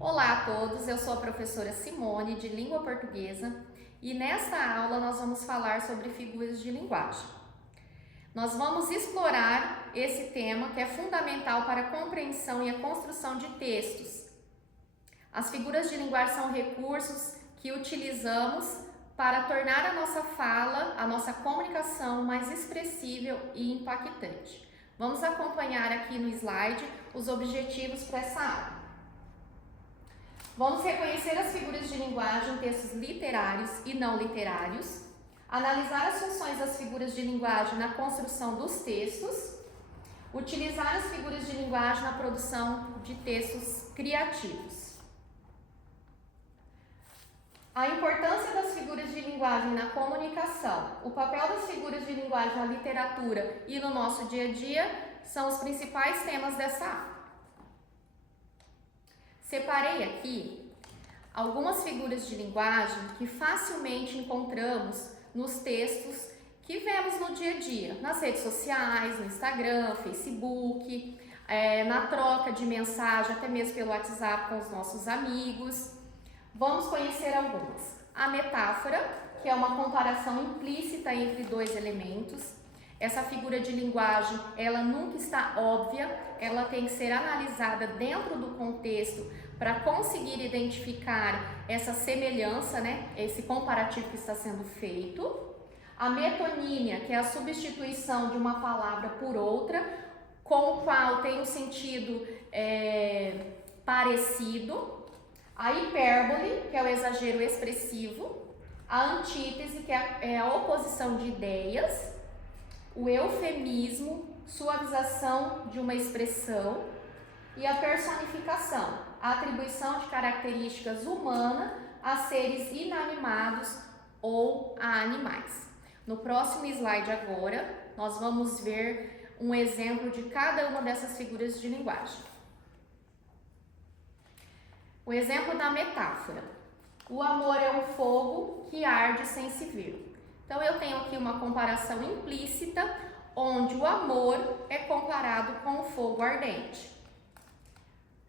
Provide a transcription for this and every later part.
Olá a todos, eu sou a professora Simone de Língua Portuguesa e nesta aula nós vamos falar sobre figuras de linguagem. Nós vamos explorar esse tema que é fundamental para a compreensão e a construção de textos. As figuras de linguagem são recursos que utilizamos para tornar a nossa fala, a nossa comunicação mais expressível e impactante. Vamos acompanhar aqui no slide os objetivos para essa aula. Vamos reconhecer as figuras de linguagem em textos literários e não literários, analisar as funções das figuras de linguagem na construção dos textos, utilizar as figuras de linguagem na produção de textos criativos. A importância das figuras de linguagem na comunicação, o papel das figuras de linguagem na literatura e no nosso dia a dia são os principais temas dessa aula. Separei aqui algumas figuras de linguagem que facilmente encontramos nos textos que vemos no dia a dia, nas redes sociais, no Instagram, Facebook, na troca de mensagem, até mesmo pelo WhatsApp com os nossos amigos. Vamos conhecer algumas. A metáfora, que é uma comparação implícita entre dois elementos. Essa figura de linguagem, ela nunca está óbvia, ela tem que ser analisada dentro do contexto para conseguir identificar essa semelhança, esse comparativo que está sendo feito. A metonímia, que é a substituição de uma palavra por outra, com o qual tem um sentido parecido. A hipérbole, que é o exagero expressivo. A antítese, que é a oposição de ideias. O eufemismo, suavização de uma expressão, e a personificação, a atribuição de características humanas a seres inanimados ou a animais. No próximo slide agora, nós vamos ver um exemplo de cada uma dessas figuras de linguagem. O exemplo da metáfora. O amor é um fogo que arde sem se ver. Então, eu tenho aqui uma comparação implícita, onde o amor é comparado com o fogo ardente.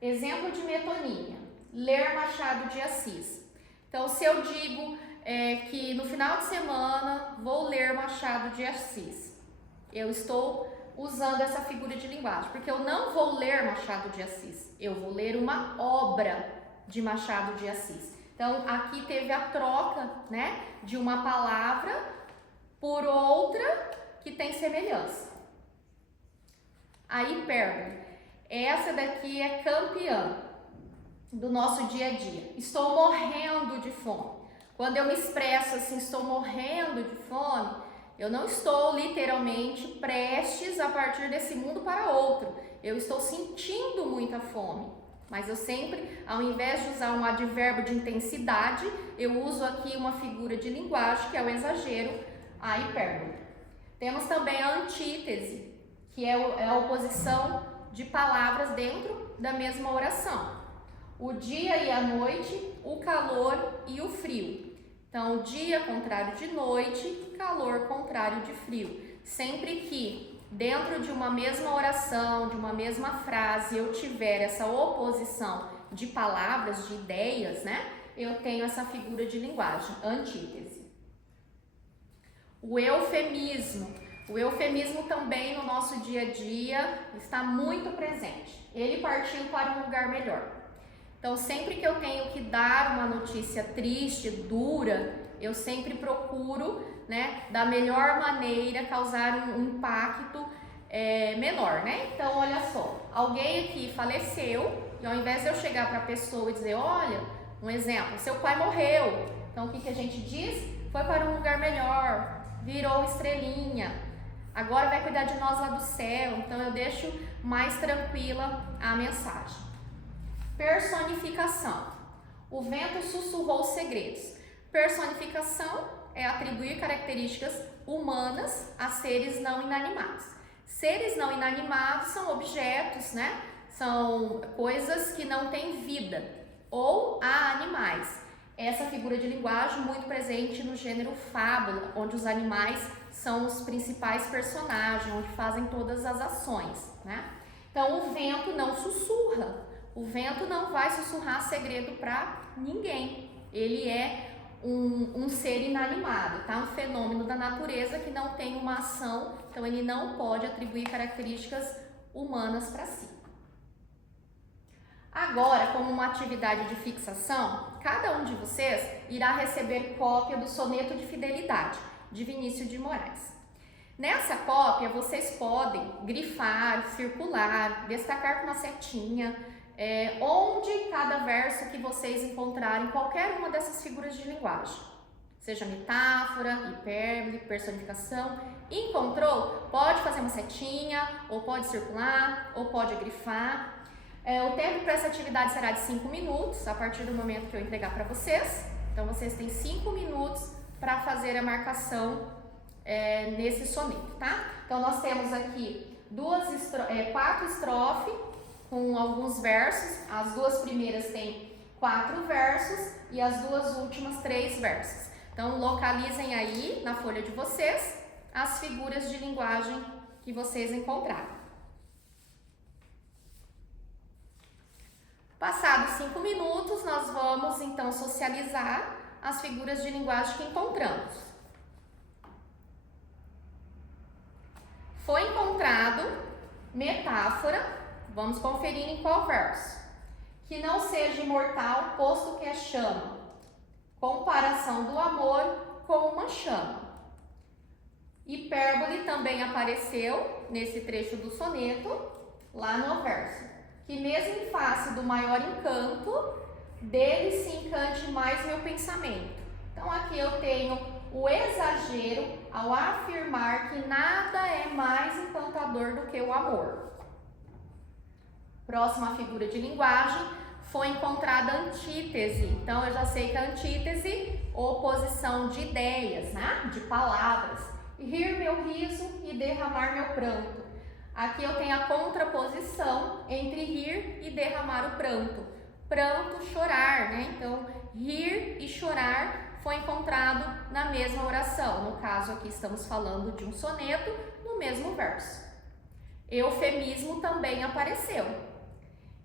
Exemplo de metonímia, ler Machado de Assis. Então, se eu digo que no final de semana vou ler Machado de Assis, eu estou usando essa figura de linguagem, porque eu não vou ler Machado de Assis, eu vou ler uma obra de Machado de Assis. Então, aqui teve a troca, de uma palavra por outra que tem semelhança. A hipérbole. Essa daqui é campeã do nosso dia a dia. Estou morrendo de fome. Quando eu me expresso assim, estou morrendo de fome, eu não estou literalmente prestes a partir desse mundo para outro. Eu estou sentindo muita fome. Mas eu sempre, ao invés de usar um advérbio de intensidade, eu uso aqui uma figura de linguagem, que é o exagero, a hipérbole. Temos também a antítese, que é a oposição de palavras dentro da mesma oração. O dia e a noite, o calor e o frio. Então, dia contrário de noite, calor contrário de frio. Sempre que dentro de uma mesma oração, de uma mesma frase, eu tiver essa oposição de palavras, de ideias, eu tenho essa figura de linguagem, antítese. O eufemismo. O eufemismo também no nosso dia a dia está muito presente. Ele partiu para um lugar melhor. Então, sempre que eu tenho que dar uma notícia triste, dura, eu sempre procuro, da melhor maneira, causar um impacto menor, Então, olha só, alguém aqui faleceu e ao invés de eu chegar para a pessoa e dizer, olha, um exemplo, seu pai morreu. Então, o que a gente diz? Foi para um lugar melhor, virou estrelinha, agora vai cuidar de nós lá do céu. Então, eu deixo mais tranquila a mensagem. Personificação. O vento sussurrou segredos. Personificação é atribuir características humanas a seres não inanimados. Seres não inanimados são objetos, São coisas que não têm vida, ou a animais. Essa figura de linguagem muito presente no gênero fábula, onde os animais são os principais personagens, onde fazem todas as ações, Então, o vento não sussurra. O vento não vai sussurrar segredo para ninguém. Ele é um ser inanimado, tá? Um fenômeno da natureza que não tem uma ação, então ele não pode atribuir características humanas para si. Agora, como uma atividade de fixação, cada um de vocês irá receber cópia do Soneto de Fidelidade, de Vinícius de Moraes. Nessa cópia, vocês podem grifar, circular, destacar com uma setinha, onde cada verso que vocês encontrarem qualquer uma dessas figuras de linguagem. Seja metáfora, hipérbole, personificação. Encontrou? Pode fazer uma setinha, ou pode circular, ou pode grifar. O tempo para essa atividade será de 5 minutos, a partir do momento que eu entregar para vocês. Então, vocês têm 5 minutos para fazer a marcação nesse soneto, tá? Então, nós temos aqui 4 estrofes com alguns versos. As 2 primeiras têm 4 versos e as 2 últimas 3 versos. Então, localizem aí na folha de vocês as figuras de linguagem que vocês encontraram. Passados 5 minutos, nós vamos então socializar as figuras de linguagem que encontramos. Foi encontrado metáfora, vamos conferir em qual verso. Que não seja imortal, posto que é chama. Comparação do amor com uma chama. Hipérbole também apareceu nesse trecho do soneto, lá no verso. Que mesmo em face do maior encanto, dele se encante mais meu pensamento. Então aqui eu tenho o exagero ao afirmar que nada é mais encantador do que o amor. Próxima figura de linguagem, foi encontrada a antítese. Então eu já sei que a antítese, oposição de ideias, né? De palavras. Rir meu riso e derramar meu pranto. Aqui eu tenho a contraposição entre rir e derramar o pranto. Pranto, chorar, né? Então, rir e chorar foi encontrado na mesma oração. No caso, aqui estamos falando de um soneto no mesmo verso. Eufemismo também apareceu.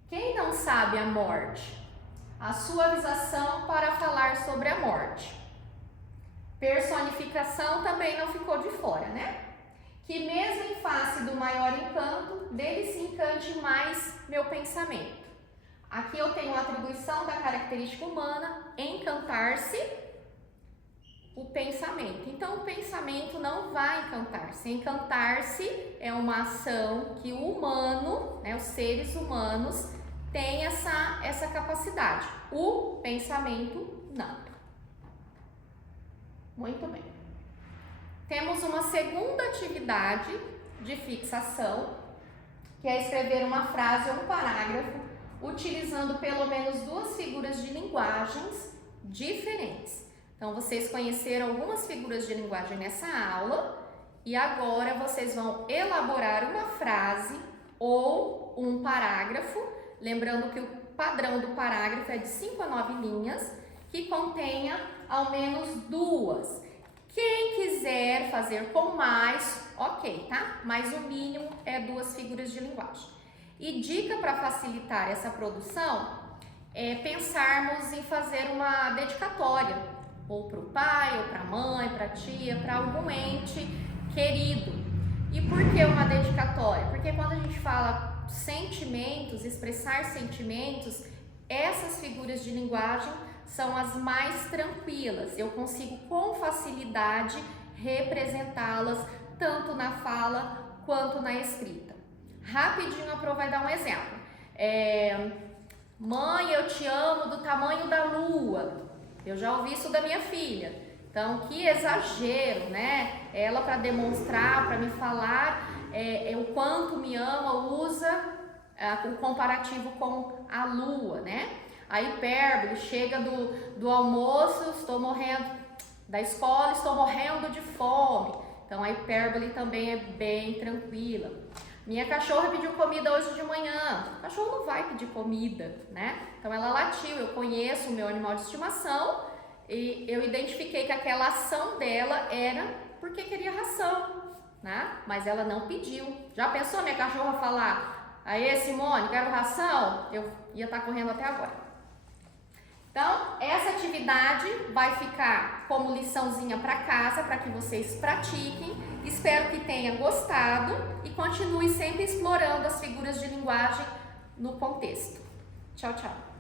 Quem não sabe a morte? A suavização para falar sobre a morte. Personificação também não ficou de fora, né? Que mesmo em face do maior encanto, dele se encante mais meu pensamento. Aqui eu tenho a atribuição da característica humana, encantar-se, o pensamento. Então, o pensamento não vai encantar-se. Encantar-se é uma ação que o humano, né, os seres humanos, têm essa capacidade. O pensamento, não. Muito bem. Temos uma segunda atividade de fixação, que é escrever uma frase ou um parágrafo, utilizando pelo menos 2 figuras de linguagens diferentes. Então, vocês conheceram algumas figuras de linguagem nessa aula e agora vocês vão elaborar uma frase ou um parágrafo, lembrando que o padrão do parágrafo é de 5 a 9 linhas, que contenha ao menos 2. Quem quiser fazer com mais, ok, tá? Mas o mínimo é 2 figuras de linguagem. E dica para facilitar essa produção é pensarmos em fazer uma dedicatória, ou para o pai, ou para a mãe, para a tia, para algum ente querido. E por que uma dedicatória? Porque quando a gente fala sentimentos, expressar sentimentos, essas figuras de linguagem são as mais tranquilas. Eu consigo com facilidade representá-las tanto na fala quanto na escrita. Rapidinho a Pro vai dar um exemplo. Mãe, eu te amo do tamanho da lua. Eu já ouvi isso da minha filha. Então, que exagero, né? Ela, para demonstrar, para me falar o quanto me ama, usa o comparativo com a lua, né? A hipérbole, chega do almoço, estou morrendo, da escola, estou morrendo de fome. Então, a hipérbole também é bem tranquila. Minha cachorra pediu comida hoje de manhã. O cachorro não vai pedir comida, né? Então, ela latiu. Eu conheço o meu animal de estimação e eu identifiquei que aquela ação dela era porque queria ração, né? Mas ela não pediu. Já pensou minha cachorra falar: Aê, Simone, quero ração? Eu ia estar correndo até agora. Então, essa atividade vai ficar como liçãozinha para casa, para que vocês pratiquem. Espero que tenha gostado e continue sempre explorando as figuras de linguagem no contexto. Tchau, tchau.